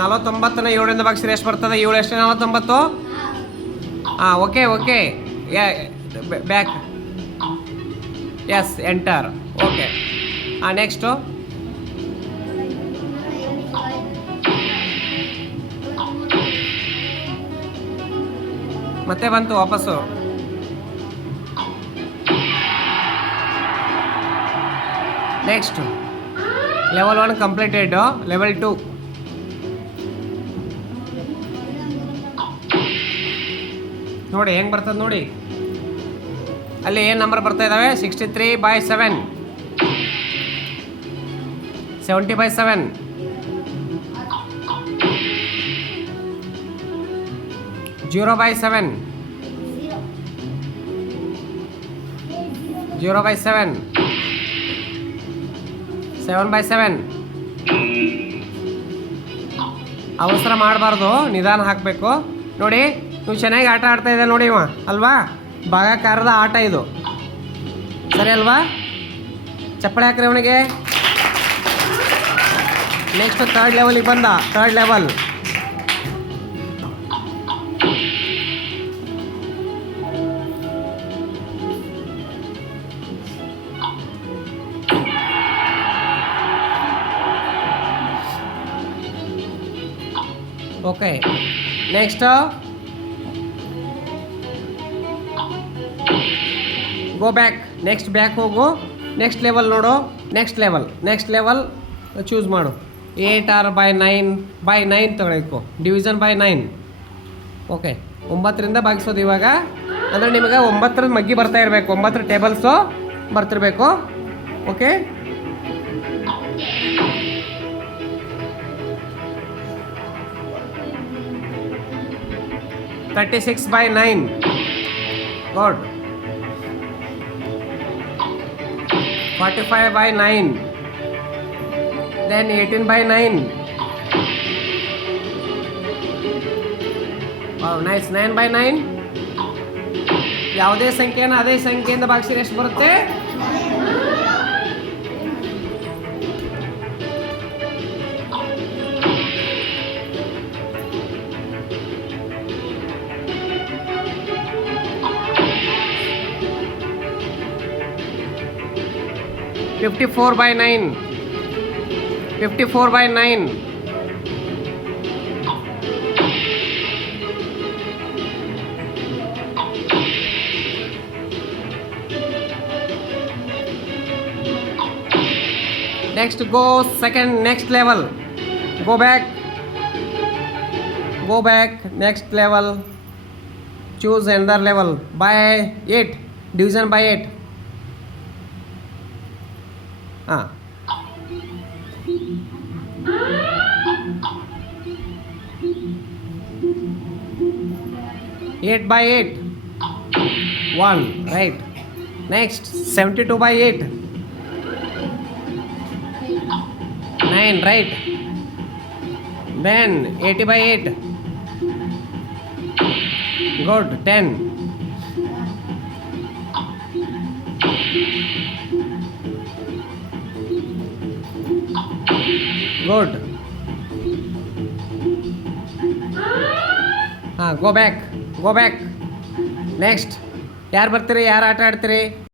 ನಲವತ್ತೊಂಬತ್ತನ ಏಳರಿಂದ ಭಾಗಿಸಿದ್ರೆ ಎಷ್ಟು ಬರ್ತದೆ? ಏಳು ಎಷ್ಟು ನಲವತ್ತೊಂಬತ್ತು? ಹಾಂ okay okay back S enter okay ಹಾಂ ನೆಕ್ಸ್ಟು ಮತ್ತೆ ಬಂತು, ವಾಪಸ್ಸು. Next level one completed level two ನೋಡಿ, ಹೆಂಗೆ ಬರ್ತದೆ ನೋಡಿ. ಅಲ್ಲಿ ಏನು ನಂಬರ್ ಬರ್ತಾ ಇದ್ದಾವೆ sixty three by seven seventy by seven zero by seven zero by seven seven by seven ಅವಸರ ಮಾಡಬಾರ್ದು, ನಿಧಾನ ಹಾಕಬೇಕು. ನೋಡಿ ನೀವು ಚೆನ್ನಾಗಿ ಆಟ ಆಡ್ತಾ ಇದೆ ನೋಡಿ ಇವ, ಅಲ್ವಾ? ಭಾಗಕಾರದ ಆಟ ಇದು. ಸರಿ ಅಲ್ವಾ? ಚಪ್ಪಳೆ ಹಾಕ್ರಿ ಅವನಿಗೆ. ನೆಕ್ಸ್ಟ್ ಥರ್ಡ್ ಲೆವೆಲಿಗೆ ಬಂದ third level okay next go back next back ಹೋಗು. ನೆಕ್ಸ್ಟ್ ಲೆವೆಲ್ ನೋಡು. Next level next level choose ಮಾಡು. Eight are by nine by nine ತಗೊಳ್ಬೇಕು. ಡಿವಿಷನ್ ಬೈ ನೈನ್ ಓಕೆ ಒಂಬತ್ತರಿಂದ ಭಾಗಿಸೋದು ಇವಾಗ. ಅಂದರೆ ನಿಮಗೆ ಒಂಬತ್ತರ ಮಗ್ಗಿ ಬರ್ತಾ ಇರಬೇಕು. ಒಂಬತ್ತರ tables ಬರ್ತಿರಬೇಕು. Okay thirty six by nine good forty five by nine then eighteen by nine nice nine by nine ಯಾವುದೇ ಸಂಖ್ಯೆನ ಅದೇ ಸಂಖ್ಯೆಯಿಂದ ಭಾಗಿಸಿದ್ರೆ ಎಷ್ಟು ಬರುತ್ತೆ? fifty four by nine fifty four by nine next go second next level go back go back next level choose another level by 8 division by 8 Ah. Eight by eight. One, right. Next, seventy two by eight. Nine, right. Then, eighty by eight. Good, ten. Good. ಹಾಂ go back go back next ಯಾರು ಬರ್ತೀರಿ? ಯಾರು ಆಟ ಆಡ್ತೀರಿ?